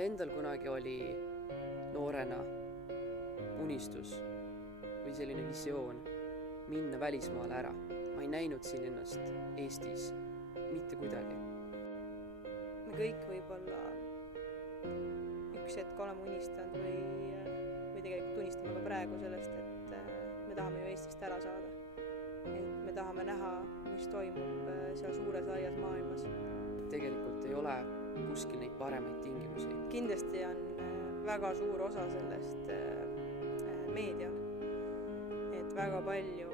Mul endal kunagi oli noorena unistus või selline visioon minna välismaale ära. Ma ei näinud siin ennast Eestis mitte kuidagi. Me kõik võib-olla üks hetk oleme unistanud või tegelikult unistame ka praegu sellest, et me tahame ju Eestist ära saada. Et me tahame näha, mis toimub seal suures laias maailmas. Tegelikult ei ole kuskil neid paremaid tingimusi. Kindlasti on väga suur osa sellest meedial. Et väga palju,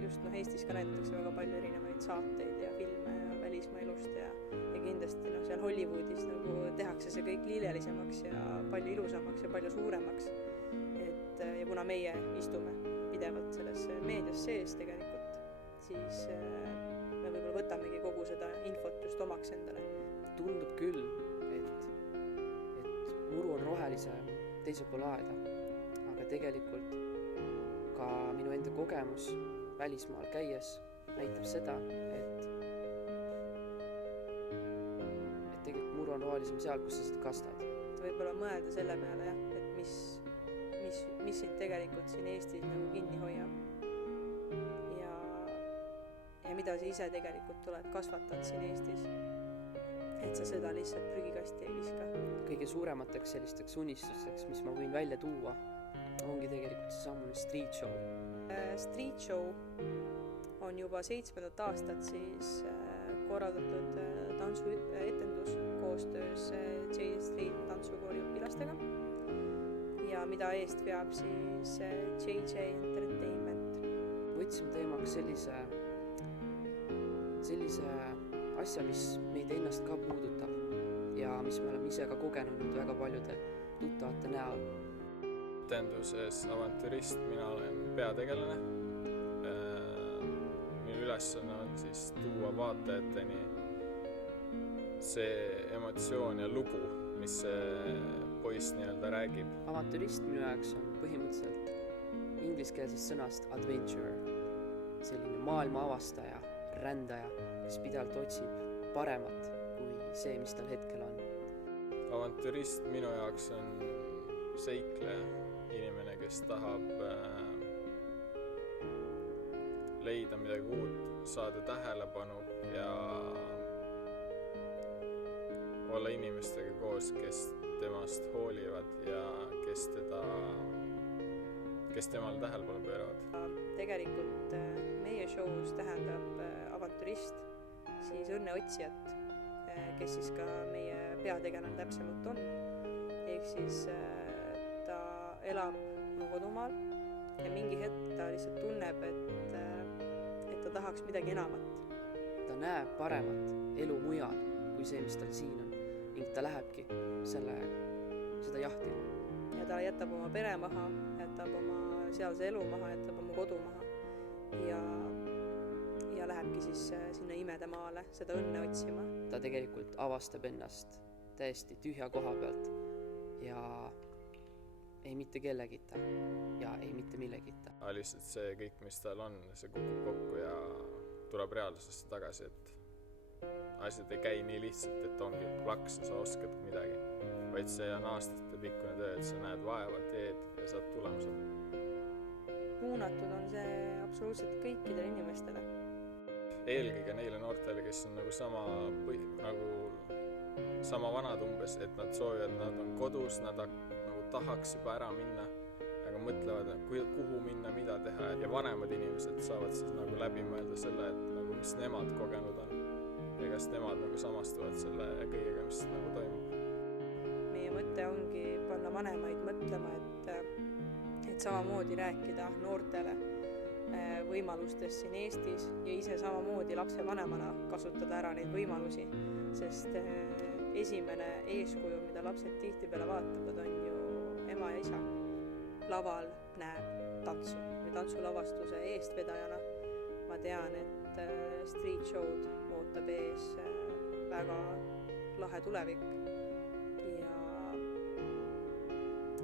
just Eestis ka näidatakse väga palju erinevaid saateid ja filme ja välismaa elust ja kindlasti seal Hollywoodis tehakse see kõik liilelisemaks ja palju ilusamaks ja palju suuremaks. Ja kuna meie istume pidevalt selles meedias sees tegelikult, siis me võib-olla võtamegi kogu seda infot just omaks endale. Tundub küll, et muru on rohelisem teisel pool aeda, aga tegelikult ka minu enda kogemus välismaal käies näitab seda, et tegelikult muru on rohelisem seal, kus sa seda kastad. Võib-olla mõelda selle peale, et mis sind tegelikult siin Eestis kinni hoiab ja mida sa ise tegelikult oled kasvatanud siin Eestis, et sa seda lihtsalt prügikasti ei viska. Kõige suuremateks sellisteks unistusteks, mis ma võin välja tuua, ongi tegelikult see sammune Street Show. Street Show on juba 7. aastat siis korraldatud tantsuetendus koostöös J Street tantsukooli õpilastega ja mida eest veab siis JJ Entertainment. Võtsime teemaks sellise asja, mis meid ennast ka puudutab ja mis me oleme ise ka kogenud väga paljude tuttavate näol. Etenduses Avantürist mina olen peategelane. Minu ülesanne on siis tuua vaatajateni see emotsioon ja lugu, mis see poiss räägib. Avantürist minu jaoks on põhimõtteliselt ingliskeelsest sõnast adventure, selline maailma avastaja, rändaja, kes pidevalt otsib paremat kui see, mis tal hetkel on. Avantürist minu jaoks on seikleja, inimene, kes tahab leida midagi uut, saada tähelepanu ja olla inimestega koos, kes temast hoolivad ja kes temale tähelepanu pööravad. Tegelikult meie shows tähendab avantürist siis õnneotsijat, kes siis ka meie peategelane täpsemalt on. Ehk siis ta elab kodumaal ja mingi hetk ta lihtsalt tunneb, et ta tahaks midagi enamat. Ta näeb paremat elu mujal kui see, mis tal siin on. Ning ta lähebki seda jahti. Ja ta jätab oma pere maha, jätab oma sealse elu maha, jätab oma kodu maha ja lähebki siis sinna imede maale seda õnne otsima. Ta tegelikult avastab ennast täiesti tühja koha pealt ja ei mitte kellegita ja ei mitte millegita. Lihtsalt see kõik, mis tal on, see kukub kokku ja tuleb reaalsusesse tagasi, et asjad ei käi nii lihtsalt, et ongi plaks ja sa oskad midagi, vaid see on aastate pikkune töö, et sa näed vaeva, teed ja saad tulemused. Suunatud on see absoluutselt kõikidele inimestele. Eelkõige neile noortele, kes on sama vanad umbes, et nad soovivad, nad on kodus, nad tahaks juba ära minna, aga mõtlevad, kuhu minna, mida teha ja vanemad inimesed saavad siis läbi mõelda selle, et mis nemad kogenud on ja kas nemad samastuvad selle kõigega, mis toimub. Meie mõte ongi panna vanemaid mõtlema, et samamoodi rääkida noortele võimalustest siin Eestis ja ise samamoodi lapse vanemana kasutada ära neid võimalusi, sest esimene eeskuju, mida lapsed tihtipeale vaatavad, on ju ema ja isa. Laval näeb tantsu või tantsulavastuse eestvedajana. Ma tean, et Street Show'd ootab ees väga lahe tulevik ja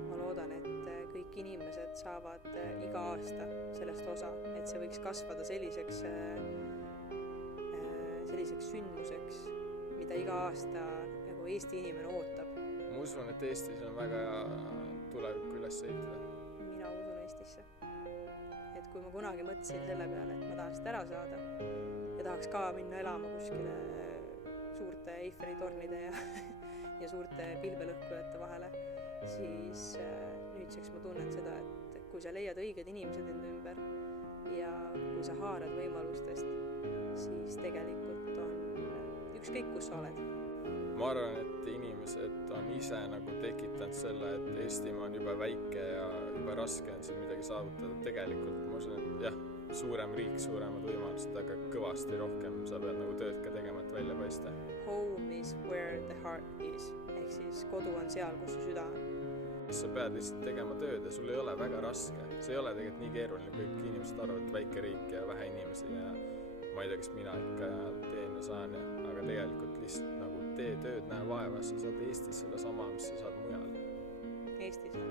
ma loodan, et kõik inimesed saavad iga aasta sellest osa, et see võiks kasvada selliseks sündmuseks, mida iga aasta Eesti inimene ootab. Ma usun, et Eestis on väga hea tulevikku üles ehitada. Mina usun Eestisse. Et kui ma kunagi mõtlesin selle peale, et ma tahaks siit ära saada ja tahaks ka minna elama kuskile suurte Eiffeli tornide ja suurte pilvelõhkujate vahele, siis nüüdseks ma tunnen seda, et kui sa leiad õiged inimesed enda ümber ja kui sa haarad võimalustest, siis tegelikult on ükskõik, kus sa oled. Ma arvan, et inimesed on ise nagu tekitanud selle, et Eestimaa on juba väike ja juba raske on siin midagi saavutada. Tegelikult ma usun, et jah, suurem riik, suuremad võimalused, aga kõvasti rohkem sa pead nagu tööd ka tegema, et välja paista. Home is where the heart is. Ehk siis kodu on seal, kus su süda on. Sa pead lihtsalt tegema tööd ja sul ei ole väga raske. See ei ole tegelikult nii keeruline, kõik inimesed arvavad, et väike riik ja vähe inimesi ja ma ei tea, kas mina ikka teen ja saan, aga tegelikult lihtsalt nagu tee tööd, näe vaeva, sa saad Eestis selle sama, mis sa saad mujal. Eestis on